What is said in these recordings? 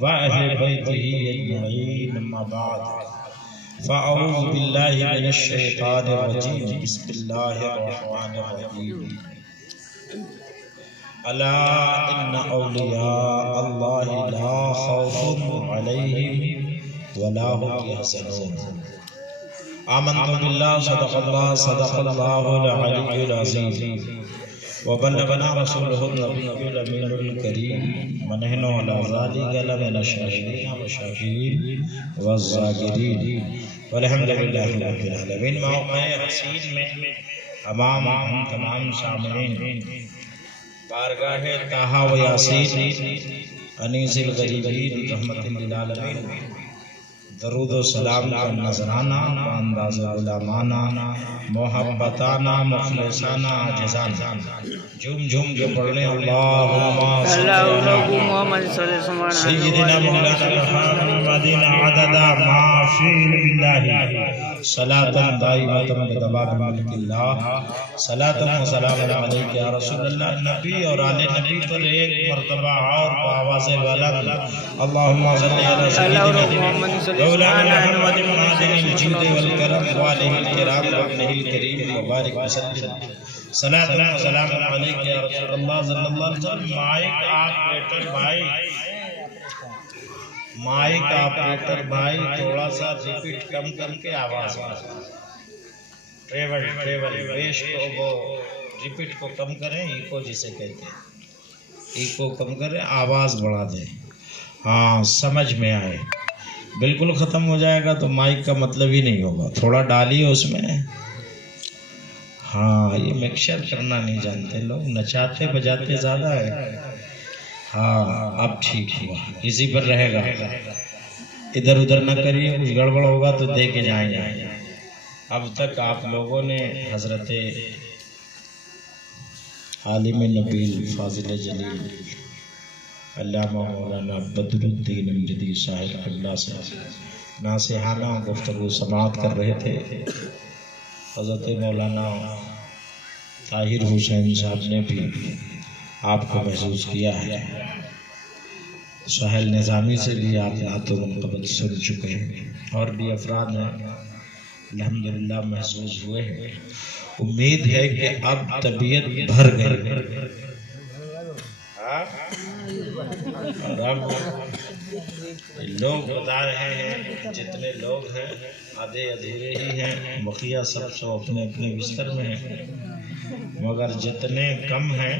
وأهل بيته أجمعين أما بعد فأعوذ بالله من الشيطان الرجيم بسم الله الرحمن الرحيم ألا إن أولياء الله لا خوف عليهم ولا هم يحزنون آمنت بالله صدق الله العلي العظيم وبلغنا رسوله النبي الأمين الكريم ونحن على ذلك لمن الشاهدين والشاكرين والذاكرين والحمد لله رب العالمين۔ موقع رسید میں امام تمام سامعین بارگاہ طٰہٰ و یاسین انیس الغریبین رحمت للعالمین درود و سلام کا نذرانہ انداز غلامانہ محبتانہ مخلصانہ عاجزانہ جھوم جھوم کے پڑھنے اللہم سیدنا مولانا محمد عدد ما فی علم اللہ صلاۃ دائمۃ بدوام ملک اللہ صلاۃ و سلام علیک یا رسول اللہ۔ نبی اور آل نبی پر ایک مرتبہ اور آواز بلند اللہم صلی علی سیدنا مولانا محمد معدن الجود والکرم والہ الکرام وابنہ الکریم وبارک وسلم صلاۃ و سلام علیک یا رسول اللہ صلی اللہ علیہ وسلم۔ مائک آپریٹر بھائی تھوڑا سا ریپیٹ کم کر کے آواز ٹریول بیش کو وہ ریپیٹ کو کم کریں، ایکو جسے کہتے ہیں، ایکو کم کریں، آواز بڑھا دیں، ہاں سمجھ میں آئے۔ بالکل ختم ہو جائے گا تو مائک کا مطلب ہی نہیں ہوگا، تھوڑا ڈالیے اس میں۔ ہاں یہ مکسچر کرنا نہیں جانتے لوگ، نچاتے بجاتے زیادہ ہے۔ ہاں اب ٹھیک ہوا، اسی پر رہے گا، ادھر ادھر نہ کریے، کچھ گڑبڑ ہوگا تو دے کے جائیں گے۔ اب تک آپ لوگوں نے حضرت عالم نبیل فاضل جلیل علامہ مولانا بدر الدین امجدی صاحب قبلہ سے ناصحانہ گفتگو سماعت کر رہے تھے۔ حضرت مولانا طاہر حسین صاحب نے بھی آپ کو محسوس کیا ہے، سہیل نظامی سے بھی آپ نعت و منقبت سن چکے ہیں، اور بھی افراد ہیں الحمدللہ محسوس ہوئے ہیں۔ امید ہے کہ اب طبیعت بھر گئی، اور اب لوگ بتا رہے ہیں جتنے لوگ ہیں آدھے ادھیرے ہی ہیں، بقیہ سب اپنے اپنے بستر میں ہیں، مگر جتنے کم ہیں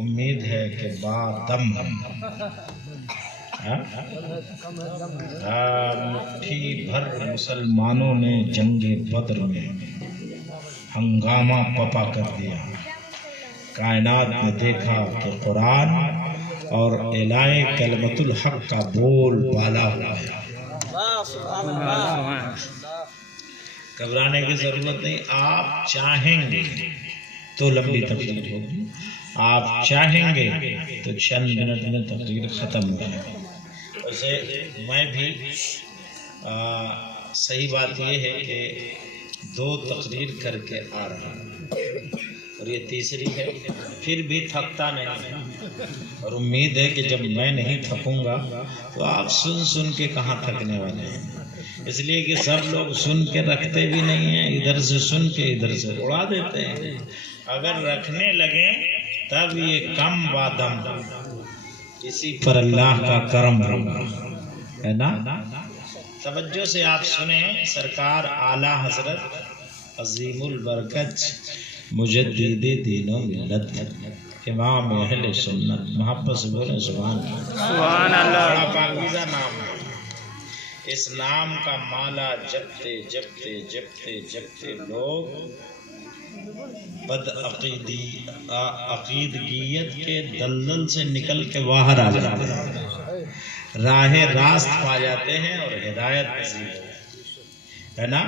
امید ہے کہ بعدم مٹھی بھر مسلمانوں نے جنگ بدر میں ہنگامہ پپا کر دیا۔ کائنات نے دیکھا کہ قرآن اور اعلائے کلمت الحق کا بول بالا ہوا ہے۔ گھبرانے کی ضرورت نہیں، آپ چاہیں گے تو لمبی تقریر ہوگی، آپ چاہیں گے تو چند منٹ میں تقریر ختم ہو جائے گی۔ ویسے میں بھی صحیح بات یہ ہے کہ 2 تقریر کر کے آ رہا ہوں، اور یہ تیسری ہے، پھر بھی تھکتا نہیں، اور امید ہے کہ جب میں نہیں تھکوں گا تو آپ سن کے کہاں تھکنے والے ہیں، اس لیے کہ سب لوگ سن کے رکھتے بھی نہیں ہیں، ادھر سے سن کے ادھر سے اڑا دیتے ہیں۔ اگر رکھنے لگیں تب یہ کم وادم، اسی پر اللہ کا کرم ہے نا۔ توجہ سے آپ سنیں، سرکار اعلیٰ حضرت عظیم البرکت مجدد دین و ملت امام اہل سنت، محبت سے بولیں سبحان اللہ۔ بڑا پاکیزہ نام ہے، اس نام کا مالا جپتے جپتے جپتے جپتے لوگ بد عقیدگیت کے دلدل سے نکل کے باہر آ جاتے ہیں، راہ راست پا جاتے ہیں اور ہدایت نصیب ہے نا۔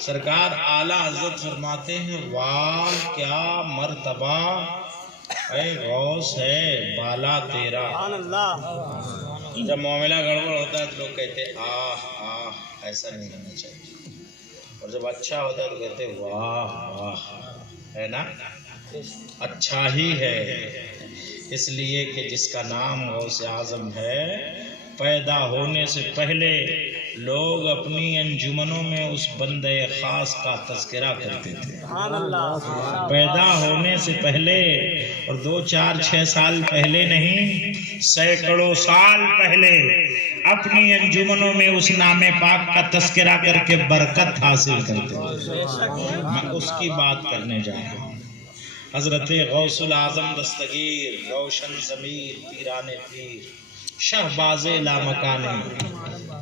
سرکار اعلیٰ حضرت فرماتے ہیں واہ کیا مرتبہ اے غوث ہے بالا تیرا۔ جب معاملہ گڑبڑ ہوتا ہے تو لوگ کہتے ہیں آہ آہ، ایسا نہیں ہونا چاہیے، اور جب اچھا ہوتا ہے تو کہتے ہیں واہ واہ، ہے نا، اچھا ہی ہے۔ اس لیے کہ جس کا نام غوث اعظم ہے، پیدا ہونے سے پہلے لوگ اپنی انجمنوں میں اس بندے خاص کا تذکرہ کرتے تھے۔ پیدا ہونے سے پہلے، اور 2 4 6 سال پہلے نہیں، سینکڑوں سال پہلے اپنی انجمنوں میں اس نام پاک کا تذکرہ کر کے برکت حاصل کرتے تھے۔ میں اس کی بات کرنے جا رہا ہوں۔ حضرت غوث العظم دستگیر، روشن ضمیر، پیران پیر، شہباز لامکانی،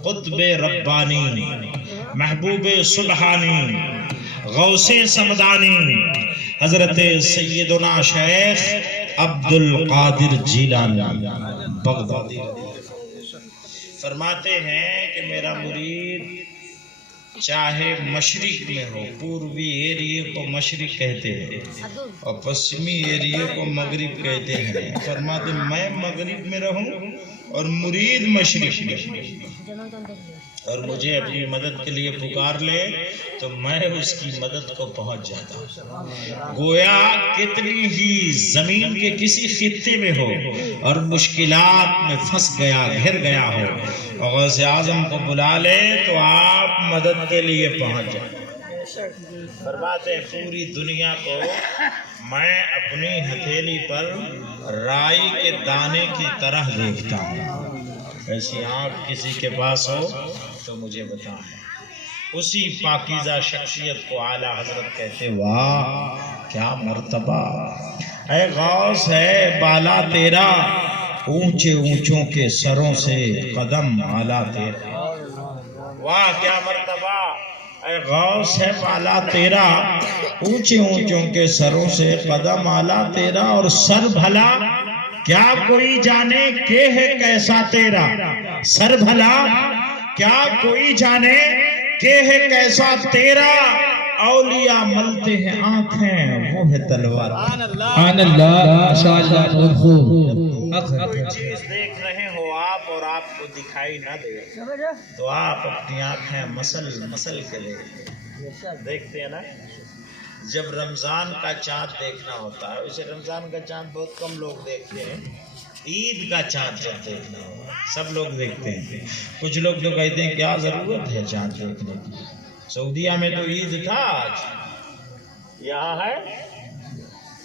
قطب ربانی، محبوب سبحانی، غوث سمدانی، حضرت سیدنا شیخ عبد القادر جیلانی بغدادی فرماتے ہیں کہ میرا مرید چاہے مشرق میں ہو، پوروی ایریے کو مشرق کہتے ہیں اور پشچمی ایریے کو مغرب کہتے ہیں، فرماتے میں مغرب میں رہوں اور مرید مشرق میں، اور مجھے اپنی مدد کے لیے پکار لے تو میں اس کی مدد کو پہنچ جاتا ہوں۔ گویا کتنی ہی زمین کے کسی خطے میں ہو اور مشکلات میں پھنس گیا، گھر گیا ہو، اور غوث اعظم کو بلا لے تو آپ مدد کے لیے پہنچ جائیں۔ فرماتے ہیں پوری دنیا کو میں اپنی ہتھیلی پر رائی کے دانے کی طرح دیکھتا ہوں۔ ایسی آنکھ کسی کے پاس ہو تو مجھے بتائیں۔ اسی پاکیزہ شخصیت کو اعلیٰ حضرت کہتے، واہ کیا مرتبہ، اے غوث ہے بالا تیرا، اونچے اونچوں کے سروں سے قدم اعلیٰ تیرا۔ واہ کیا مرتبہ، اے غوث ہے بالا تیرا، اونچے اونچوں کے سروں سے قدم اعلیٰ تیرا، اور سر بھلا کیا کوئی جانے کہ ہے کیسا تیرا، سر بھلا کیا کوئی جانے کہ ہے کیسا تیرا، اولیاء ملتے ہیں آنکھیں وہ ہے تلوار۔ سبحان اللہ، ماشاءاللہ، بہت خوب۔ کوئی چیز دیکھ رہے ہو آپ اور آپ کو دکھائی نہ دے تو آپ اپنی آنکھیں مسل کے دیکھتے ہیں نا۔ جب رمضان کا چاند دیکھنا ہوتا ہے، اسے رمضان کا چاند بہت کم لوگ دیکھتے ہیں، عید کا چاند جب دیکھنا ہو سب لوگ دیکھتے ہیں۔ کچھ لوگ تو کہتے ہیں کیا ضرورت ہے چاند دیکھنے کی، سعودیہ میں تو عید تھا، آج یہاں ہے،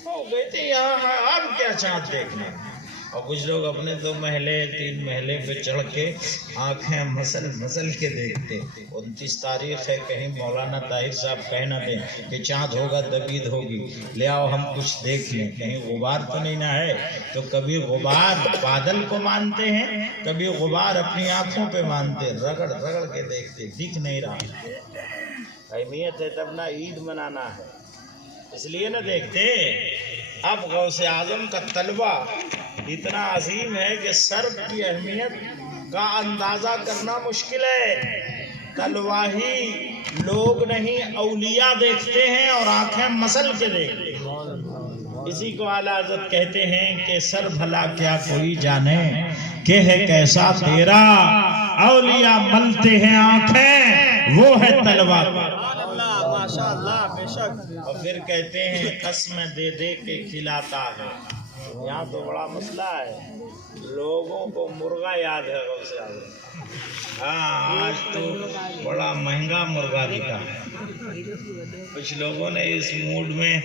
وہ کہتے ہیں یہاں ہے، اب کیا چاند دیکھنا۔ اور کچھ لوگ اپنے 2 محلے 3 محلے پہ چڑھ کے آنکھیں مسل کے دیکھتے۔ 29 تاریخ ہے، کہیں مولانا طاہر صاحب کہہ نہ دیں کہ چاند ہوگا تبید ہوگی، لے آؤ ہم کچھ دیکھ لیں، کہیں غبار تو نہیں نہ ہے۔ تو کبھی غبار بادل کو مانتے ہیں، کبھی غبار اپنی آنکھوں پہ مانتے، رگڑ کے دیکھتے، دکھ نہیں رہا۔ اہمیت ہے تب نہ عید منانا ہے، اس لیے نہ دیکھتے۔ اب غوث اعظم کا طلبہ اتنا عظیم ہے کہ سر کی اہمیت کا اندازہ کرنا مشکل ہے۔ طلبہ ہی لوگ نہیں، اولیاء دیکھتے ہیں اور آنکھیں مسل کے دیکھتے ہیں۔ اسی کو اعلیٰ حضرت کہتے ہیں کہ سر بھلا کیا کوئی جانے کہ ہے کیسا تیرا، اولیاء ملتے ہیں آنکھیں وہ ہے طلبہ۔ اور پھر کہتے ہیں قسم دے دے کے کھلاتا ہے۔ یہاں تو بڑا مسئلہ ہے، لوگوں کو مرغا یاد ہے غوث اعظم۔ ہاں آج تو بڑا مہنگا مرغا بکا ہے، کچھ لوگوں نے اس موڈ میں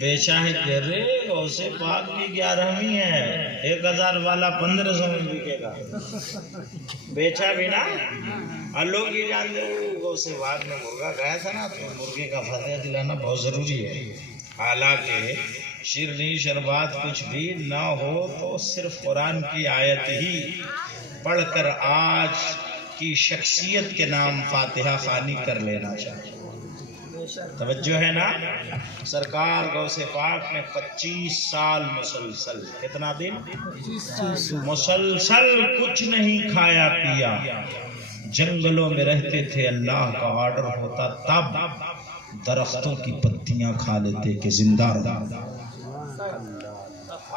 بیچا ہے کہ ارے غوث پاک کی 11ویں ہے، 1000 والا 1500 میں بکے گا، بیچا بھی نا۔ اور لوگ یہ جانتے ہیں غوث پاک نے مرغا کھایا تھا نا، تو مرغے کا فتح دلانا بہت ضروری ہے۔ حالانکہ شیرنی شربات کچھ بھی نہ ہو تو صرف قرآن کی آیت ہی پڑھ کر آج کی شخصیت کے نام فاتحہ خوانی کر لینا چاہیے۔ توجہ ہے نا۔ سرکار غوث پاک نے 25 سال مسلسل، کتنا دن مسلسل کچھ نہیں کھایا پیا، جنگلوں میں رہتے تھے، اللہ کا آرڈر ہوتا تب درختوں کی پتیاں کھا لیتے کہ زندہ رہا۔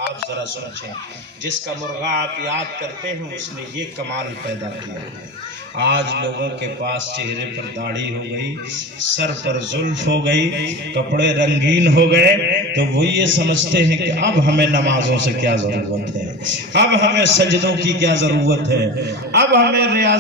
آپ ذرا سوچیں، جس کا مرغا آپ یاد کرتے ہیں اس نے یہ کمال پیدا کیا ہے۔ آج لوگوں کے پاس چہرے پر داڑھی ہو گئی، سر پر زلف ہو گئی، کپڑے رنگین ہو گئے، تو وہ یہ سمجھتے ہیں کہ اب ہمیں نمازوں سے کیا ضرورت ہے، اب ہمیں سجدوں کی کیا ضرورت ہے، اب ہمیں ریاض